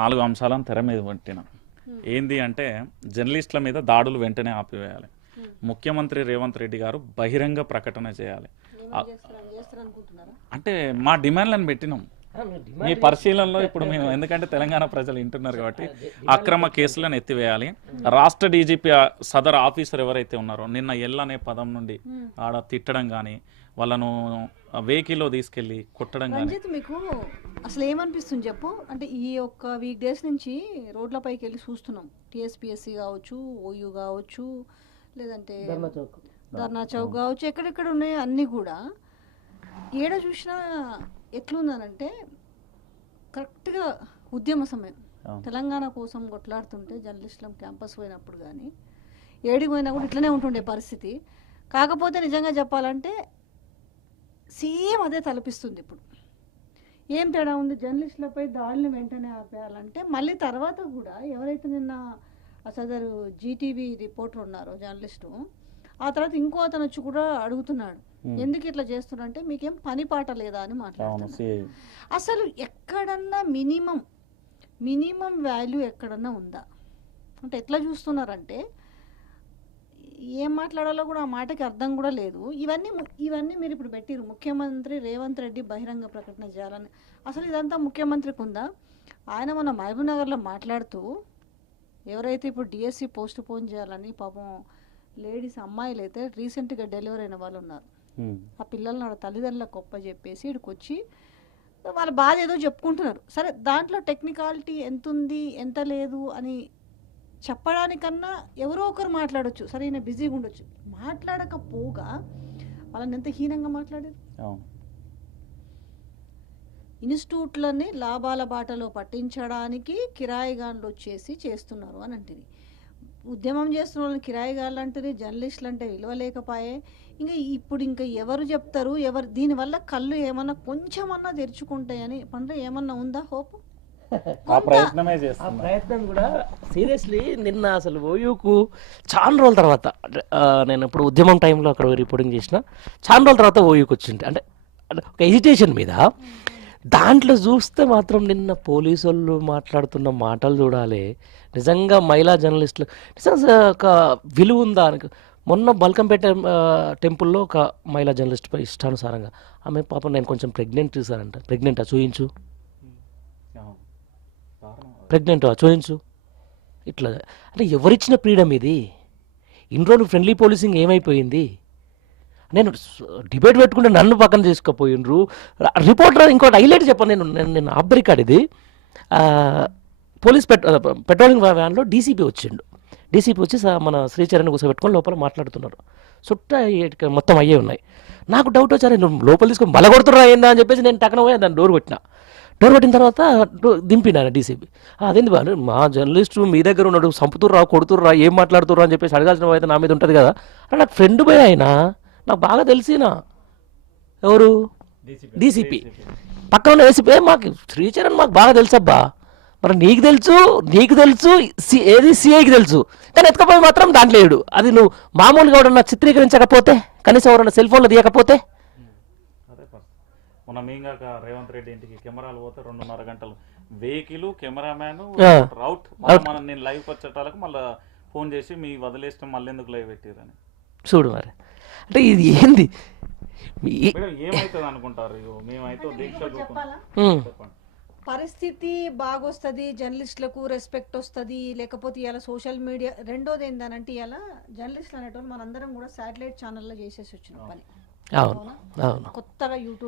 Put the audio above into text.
నాలుగు అంశాలను తెర మీద పెట్టినాం. ఏంది అంటే జర్నలిస్టుల మీద దాడులు వెంటనే ఆపివేయాలి. ముఖ్యమంత్రి రేవంత్ రెడ్డి గారు బహిరంగ ప్రకటన చేయాలి. అంటే మా డిమాండ్లను పెట్టినాం. మీ పరిశీలనలో ఇప్పుడు మేము ఎందుకంటే తెలంగాణ ప్రజలు వింటున్నారు కాబట్టి అక్రమ కేసులను ఎత్తివేయాలి. రాష్ట్ర డీజీపీ సదర్ ఆఫీసర్ ఎవరైతే ఉన్నారో నిన్న ఎల్ అనే పదం నుండి ఆడ తిట్టడం కానీ వాళ్ళను వెహికల్లో తీసుకెళ్ళి కొట్టడం కానీ అసలు ఏమనిపిస్తుంది చెప్పు? అంటే ఈ ఒక్క వీక్ డేస్ నుంచి రోడ్లపైకి వెళ్ళి చూస్తున్నాం. టీఎస్పిఎస్సి కావచ్చు ఓయూ కావచ్చు లేదంటే ధర్నా చౌక్. కావచ్చు ఎక్కడెక్కడ ఉన్నాయో అన్నీ కూడా ఏడ చూసినా ఎట్లుందనంటే కరెక్ట్గా ఉద్యమ సమయం. తెలంగాణ కోసం కొట్లాడుతుంటే జర్నలిస్టులం క్యాంపస్ పోయినప్పుడు కానీ ఏడికి పోయినా కూడా ఇట్లనే ఉంటుండే పరిస్థితి. కాకపోతే నిజంగా చెప్పాలంటే సేమ్ అదే తలపిస్తుంది ఇప్పుడు. ఏం తేడా ఉంది? జర్నలిస్టులపై దాడులను వెంటనే ఆపేయాలంటే మళ్ళీ తర్వాత కూడా ఎవరైతే నిన్న సదరు జీటీవీ రిపోర్టర్ ఉన్నారో జర్నలిస్టు ఆ తర్వాత ఇంకో అతను వచ్చి కూడా అడుగుతున్నాడు. ఎందుకు ఇట్లా చేస్తున్నారంటే మీకేం పని పాట లేదా అని మాట్లాడుతున్నాడు. అసలు ఎక్కడన్నా మినిమం మినిమం వాల్యూ ఎక్కడన్నా ఉందా? అంటే ఎట్లా చూస్తున్నారంటే ఏం మాట్లాడాలో కూడా ఆ మాటకి అర్థం కూడా లేదు. ఇవన్నీ ఇవన్నీ మీరు ఇప్పుడు పెట్టిరు ముఖ్యమంత్రి రేవంత్ రెడ్డి బహిరంగ ప్రకటన చేయాలని. అసలు ఇదంతా ముఖ్యమంత్రికి ఉందా? ఆయన మన మహబూబ్ నగర్లో మాట్లాడుతూ ఎవరైతే ఇప్పుడు డిఎస్సి పోస్ట్ పోన్ చేయాలని పాపం లేడీస్ అమ్మాయిలు అయితే రీసెంట్గా డెలివరీ అయిన వాళ్ళు ఉన్నారు. ఆ పిల్లల్ని వాళ్ళ తల్లిదండ్రులకు గొప్ప చెప్పేసి ఇక్కడికి వచ్చి వాళ్ళ బాధ ఏదో చెప్పుకుంటున్నారు. సరే దాంట్లో టెక్నికాలిటీ ఎంత ఉంది ఎంత లేదు అని చెప్పడానికన్నా ఎవరో ఒకరు మాట్లాడొచ్చు. సరే ఈయన బిజీగా ఉండొచ్చు. మాట్లాడకపోగా వాళ్ళని ఎంత హీనంగా మాట్లాడారు? ఇన్స్టిట్యూట్లని లాభాల బాటలో పట్టించడానికి కిరాయిగాన్లు వచ్చేసి చేస్తున్నారు అని అంటుంది ఉద్యమం చేస్తున్న వాళ్ళని కిరాయిగాళ్ళు అంటారు జర్నలిస్టులు అంటే విలువ లేకపాయే. ఇంకా ఇప్పుడు ఇంకా ఎవరు చెప్తారు? ఎవరు దీనివల్ల కళ్ళు ఏమన్నా కొంచెమన్నా తెరుచుకుంటాయని పండ్ర ఏమన్నా ఉందా హోప్? ఆ ప్రయత్నమే ఆ చేస్తున్నా. ప్రయత్నం కూడా సీరియస్లీ నిన్న అసలు ఓయూకు చాలా రోజుల తర్వాత ఆ, నేను ఇప్పుడు ఉద్యమం టైంలో అక్కడ రిపోర్టింగ్ చేసిన చాలా రోజుల తర్వాత ఓయూకి వచ్చింటే అంటే అంటే ఒక ఎజిటేషన్ మీద దాంట్లో చూస్తే మాత్రం నిన్న పోలీసు వాళ్ళు మాట్లాడుతున్న మాటలు చూడాలి. నిజంగా మహిళా జర్నలిస్టులు నిజంగా ఒక విలువ ఉందా అని మొన్న బల్కంపేట ఆ, టెంపుల్లో ఒక మహిళా జర్నలిస్ట్ పై ఇష్టానుసారంగా ఆమె పాపం నేను కొంచెం ప్రెగ్నెంట్ చూసారంట ప్రెగ్నెంటా చూయించు. ప్రెగ్నెంట్? చూపించు. ఇట్లా. అంటే ఎవరిచ్చిన ఫ్రీడమ్ ఇది? ఇన్ని రోజులు ఫ్రెండ్లీ పోలీసింగ్ ఏమైపోయింది? నేను డిబేట్ పెట్టుకుంటే నన్ను పక్కన తీసుకుపోయినరు. రిపోర్టర్ ఇంకోటి హైలైట్ చెప్పాను నేను. నేను ఆఫ్ రికార్డ్ ఇది. పోలీస్ పెట్ పెట్రోలింగ్ వ్యాన్లో డీసీపీ వచ్చిండు. డీసీపీ వచ్చి మన శ్రీచరణ్ కూర్చోబెట్టుకొని లోపల మాట్లాడుతున్నారు. చుట్టూ మొత్తం అయ్యే ఉన్నాయి. నాకు డౌట్ వచ్చారు నువ్వు లోపల తీసుకొని బలగొడుతున్నా ఏందా? అని చెప్పేసి నేను టక్కన పోయి దాన్ని డోర్ కొట్టిన. డోర్ కొట్టిన తర్వాత డో- దింపినాను డీసీపీ. అదేంది బాగా మా జర్నలిస్టు మీ దగ్గర ఉన్నాడు చంపుతుర్రా కొడుతుర్రా ఏం మాట్లాడుతుర్రా అని చెప్పేసి అడగాల్సిన అయితే నా మీద ఉంటుంది కదా. అంటే నాకు ఫ్రెండ్ పోయి ఆయన నాకు బాగా తెలిసిన ఎవరు? డీసీపీ. పక్కన ఉన్న ఏసీపీ మాకు శ్రీచరణ్ మాకు బాగా తెలుసబ్బా. మరి నీకు తెలుసు నీకు తెలుసు సి- ఏది సిఐకి తెలుసు. కానీ ఎత్తుకపోయి మాత్రం దాంట్లో లేడు అది నువ్వు మామూలుగా ఎవడన్నా చిత్రీకరించకపోతే కనీసం ఎవరన్నా సెల్ ఫోన్లో తీయకపోతే. మొన్న మీంగాక రేవంత్ రెడ్డి ఇంటికి కెమెరాలు పోతే రెండున్నర గంటలు. Vehicle cameraman. రౌట్. మళ్ళీ మనం నేను లైవ్ వచ్చేటాలకు మళ్ళీ ఫోన్ చేసి మీ వదిలేస్తే మళ్ళీ ఎందుకు లైవ్ పెట్టిరని చూడు మరి. అంటే ఇది ఏంది? ఏమైతుంది అనుకుంటారు? మేమైతే దీక్ష పరిస్థితి బాగొస్తుంది జర్నలిస్టులకు రెస్పెక్ట్ వస్తుంది లేకపోతే ఇలా సోషల్ మీడియా రెండోది ఏంటంటే ఇలా జర్నలిస్టులు అనేటువంటి మనందరం కూడా శాటిలైట్ ఛానల్లో చేసేసి వచ్చిన పని. అవును. అవును? కొత్తగా యూట్యూబ్